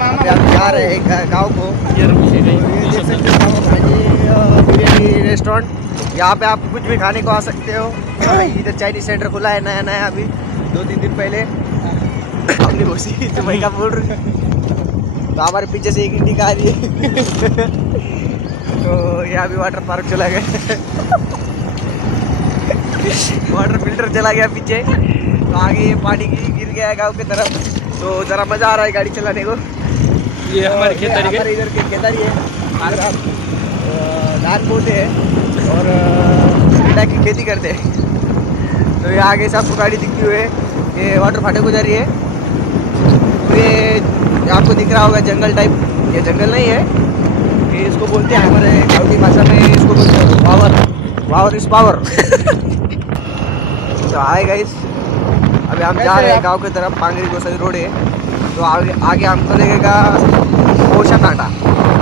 अभी हम जा रहे हैं गाँव को। ये देख सकते हो भाजी बिरयानी रेस्टोरेंट। यहाँ पे आप कुछ भी खाने को आ सकते हो। इधर चाइनीज सेंटर खुला है नया नया अभी 2-3 दिन पहले। हमने घुसी तो भाई का बोल रही तो हमारे पीछे से एक इंडिका आ रही है। तो यहाँ भी वाटर पार्क चला गया। वाटर फिल्टर चला गया पीछे। तो आगे ये पानी गिर गया है गाँव की तरफ। तो जरा मजा आ रहा है गाड़ी चलाने को। ये हमारे खेतारी हमारे इधर के खेतारी है। अगर हम धान बोते हैं और गन्ना की खेती करते हैं। तो ये आगे से आपको गाड़ी दिखती हुई है। ये वाटर फाटक को जा रही है। ये आपको दिख रहा होगा जंगल टाइप। ये जंगल नहीं है, ये इसको बोलते हैं हमारे गाँव की भाषा में, इसको बोलते हैं पावर। Power is power. तो हाय गाइस, अभी हम जा रहे हैं गांव की तरफ। पांगरी गोसाई रोड है। तो आगे हमको लगेगा मोशा कांटा।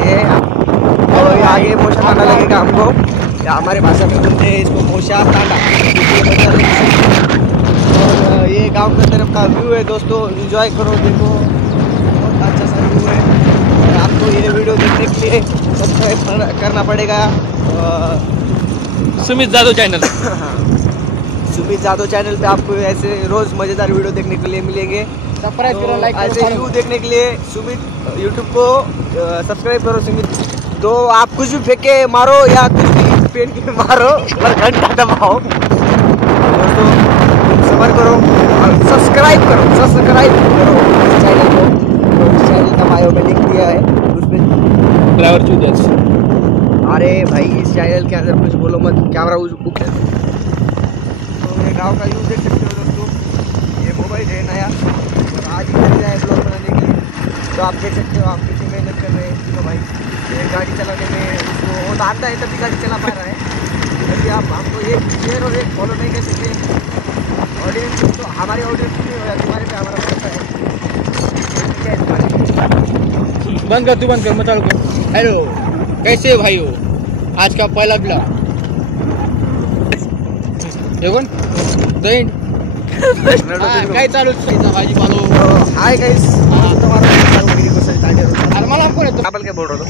ये और अभी आगे मोशा कांटा लगेगा हमको। या हमारे भाषा में बोलते हैं इसको मोशा कांटा। और ये गांव की तरफ का व्यू है दोस्तों, एंजॉय करो, देखो बहुत अच्छा सा व्यू है। और आपको ये वीडियो देखने के लिए सब्सक्राइब करना पड़ेगा सुमित जादव चैनल। सुमित जादव चैनल पे आपको ऐसे रोज मजेदार वीडियो देखने के लिए मिलेंगे। सब्सक्राइब करो, लाइक करो, ऐसे व्यू देखने के लिए सुमित यूट्यूब को सब्सक्राइब करो सुमित। तो आप कुछ भी फेंक के मारो या कुछ भी पेन के मारो और घंटा दबाओ दोस्तों, सब्र करो और सब्सक्राइब करो इस चैनल को। तो इस चैनल का बायो में लिख दिया है उसमें। Driver choosers. अरे भाई इस चैनल के अंदर कुछ बोलो मत, कैमरा उप है। तो ये गाँव का यूज देख सकते हो दोस्तों। ये मोबाइल है नया और आज ही खरीदा है ब्लॉग बनाने के लिए। तो आप देख सकते हो, आप कितनी मेहनत कर रहे हैं। तो भाई ये गाड़ी चलाने में उसको वो तो आता है तभी गाड़ी चला पा रहा है। यदि आप हमको एक शेयर और एक फॉलो नहीं कर सकते ऑडियंस, तो हमारी ऑडियंस नहीं हो, तुम्हारे पे हमारा भरोसा है। बंद कर, तू बंद कर, मत चालू। हेलो, कैसे हो भाई हो? आज का पहला ब्लॉग देखो दहीन काय चालू भाजी पालो। हाय गाइस, काय बोल रहा था।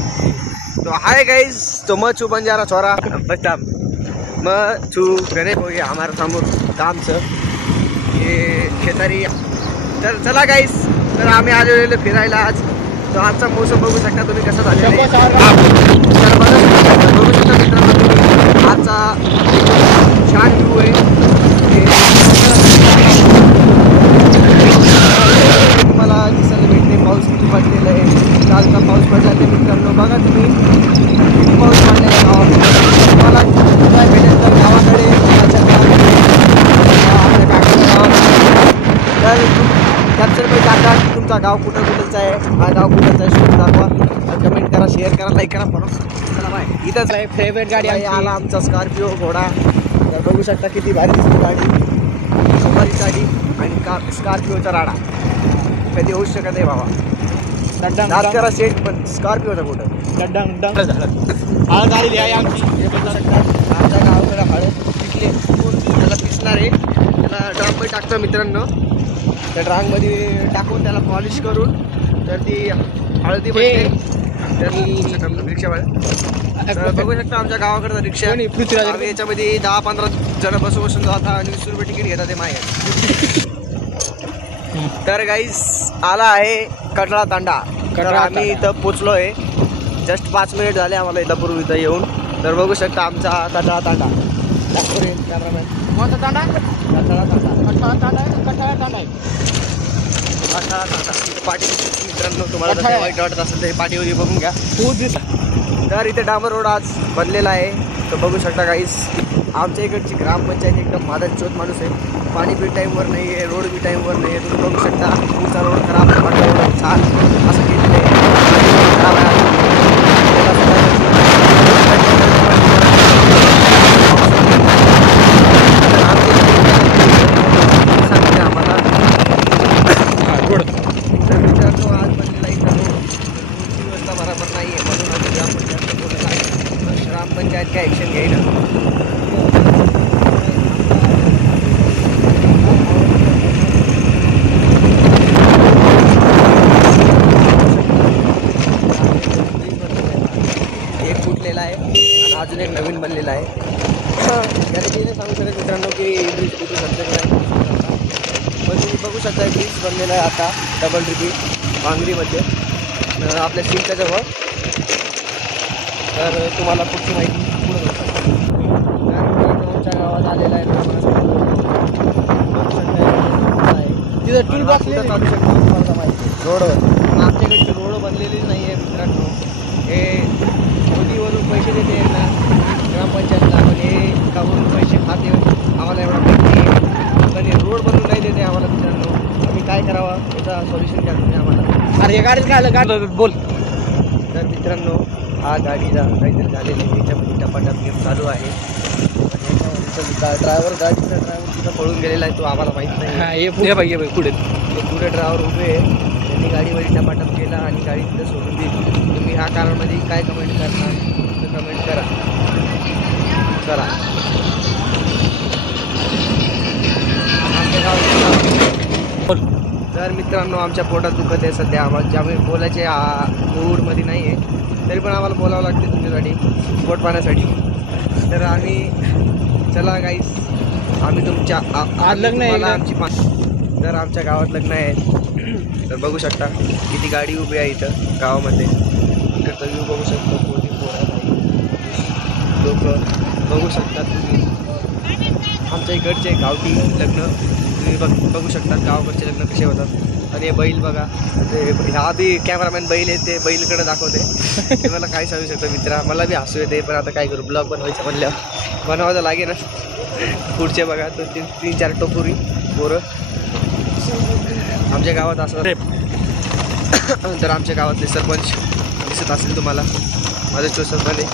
तो हाय गाइस, तो मैं छू बंजारा छोरा बच्चा, मैं छू घरे हो गया हमारा समोर काम से ये खेतारी। तर चला गाइस, तर आम्ही आलेलो फिरायला आज। तो आजचा मौसम बघू शकता तुम्ही कसा झालेला आहे। तर बघू शकता मित्रांनो, आजचा छान व्ह्यू आहे। तुम्हाला दिसायला भेटते पाऊस किती पडलेला आहे। कालचा पाऊस पडला ते मित्रांनो बघा तुम्ही, किती पाऊस पडलेला आहे गावात। तुम्हाला काय भेटेल तर गावाकडे आपल्या काकाच्या गावात तर कॅप्चर करून टाका की तुमचा गाव कुठंचा आहे, हा गाव कुठंचा आहे शोधून दाखवा, कमेंट करा, शेअर करा, लाईक करा, फॉलो चला बाय। इथंच आहे फेवरेट गाडी आला आमचा स्कॉर्पिओ घोडा। तर बघू शकता किती भारी दिसते गाडी, सफारी गाडी आणि स्कॉर्पिओचा राडा कधी होऊ शकत नाही बाबा। दाद करा सेट पण स्कॉर्पिओचा कुठं हळद आलेली आहे आमची। हे बघू शकता आमच्या गावाकडे हळद पिकले, त्याला पिसणार आहे, त्याला ड्राममध्ये टाकतं मित्रांनो। त्या ड्राममध्ये टाकून त्याला पॉलिश करून तर ती हळदी बनते। रिक्षावाले बघू शकता आमच्या गावाकडचा रिक्षा। आम्ही याच्यामध्ये 10-15 जण बसून जातात आणि 20 रुपये तिकीट घेतात ते मागे। तर गाईस आला आहे कटळा तांडा। तर आम्ही इथं पोचलो आहे, जस्ट 5 मिनिट झाले आम्हाला इथं पूर्वी इथं येऊन। तर बघू शकता आमचा कटळा तांडा। कॅमेरामॅन कोणता तांडा? कटळा तांडा, कटळा तांडा आहे, कटळा तांडा आहे, कटळा तांडा। पाठी मित्रांनो तुम्हाला जर वाईट वाटत असेल तर पाठीवर बघून घ्या। तर इथे डांबर रोड आज बनलेला आहे। तर बघू शकता गाईस, आमच्या इकडची ग्रामपंचायत एकदम मादकचोत माणूस आहे। पाणी बी टाईमवर नाही आहे, रोड बी टाईमवर नाही आहे। तुम्ही बघू शकता तुमचा रोड खराब आहे, माझा रोड छान असं केलेलं आहे, खराब आहे। आम्हाला तर मित्रांनो आज बनलेला इथं रोडची व्यवस्था बरोबर नाही आहे, म्हणून आम्ही ग्रामपंचायत बोलत आहे। ग्रामपंचायत काय ॲक्शन घेईना। थांबलेलं आहे आता डबल रिपीट भांगरीमध्ये आपल्या सीटच्या जवळ. तर तुम्हाला पुढची माहिती पुढे आमच्या गावात आलेला आहे तिथं टूल बॉक्स चालू शकतो तुम्हाला माहिती रोडवर. आमच्याकडचे रोड बनलेलेच नाही आहे मित्रांनो. हे मोदीवरून पैसे देते ना ग्रामपंचायतला, पण हे कावरून पैसे खाते आम्हाला एवढा माहिती आहे, पण हे रोड बनवून नाही देते आम्हाला मित्रांनो. आम्ही काय करावा याचा सोल्युशन द्या तुम्ही आम्हाला. अरे गाडीत काय गाडी बोल. तर मित्रांनो हा गाडीला काहीतरी झालेलं आहे, त्याच्यामध्ये टपाटप गेम चालू आहे. ड्रायव्हर गाडीचा ड्रायव्हर तिथं पळून गेलेला आहे, तो आम्हाला माहीत नाही. हा हे भाई पुढे ते पुढे ड्रायव्हर उभे आहे, त्यांनी गाडीमध्ये टपाटप केला आणि गाडी तिथं सोडून दिली. तुम्ही ह्या कारणामध्ये काय कमेंट करणार तर कमेंट करा. चला आमच्या गावात. तर मित्रांनो आमच्या पोटात दुखत आहे सध्या. आम्हाला ज्यामुळे बोलायचे मूडमध्ये नाही आहे, तरी पण आम्हाला बोलावं लागते तुमच्यासाठी पोट पाण्यासाठी. तर आम्ही चला गाईस, आम्ही तुमच्या आज लग्न आहे आमची तर आमच्या गावात लग्न आहे. तर बघू शकता किती गाडी उभी आहे इथं गावामध्ये. इकडचा व्ह्यू बघू शकतो, पोरी पोरा लोक बघू शकतात तुम्ही. आमच्या इकडचे गावठी लग्न तुम्ही बघू शकता, गावाकडचे लग्न कसे होतात. आणि हे बैल बघा, ते हा बी कॅमेरामॅन बैल आहे, ते बैलकडे दाखवते. ते मला काय सांगू शकतो मित्रा, मला बी हसू येते, पण आता काय करू, ब्लॉग बनवायचं म्हणल्यावर बनवायचं लागेल ना. पुढचे बघा तो 3-4 टोपुरी पोरं आमच्या गावात असं. तर आमच्या गावातले सरपंच दिसत असेल तुम्हाला, माझं तो सरपंच आहे.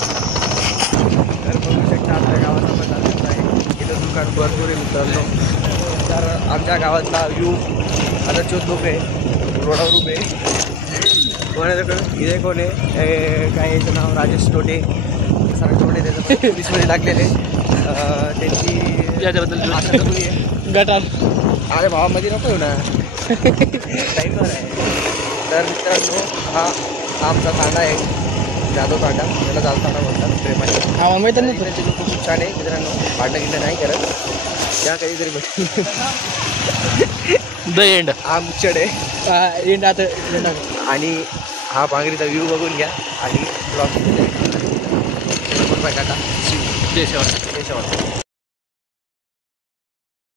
तर बघू शकता आमच्या गावात आपण चालत आहे, इथं दुकान भरपूर आहे मित्रांनो. तर आमच्या गावातला व्ह्यू आता चोत लोक आहे रोडावर उभे. कोणाकडं इथे कोण आहे, काय याचं नाव राजेश टोटे, सर टोटे, त्याचं पोलीसमध्ये लागलेले. त्यांची याच्याबद्दल आशा करू आहे गटार. अरे भावामध्ये नको ना टाईमवर आहे. तर मित्रांनो हा आमचा तांडा आहे, जाधव तांडा, त्याला जाधव तांडा म्हणतात प्रेमाने. हा माहिती नाही. त्याचे लोक खूप छान आहे मित्रांनो, भांडणं गिंडणं नाही करत, त्या कधीतरी भेट. द एंड आमच्याकडे एंड आता. आणि हा भांगरीचा व्ह्यू बघून घ्या आणि ब्लॉग टाटा. देशावर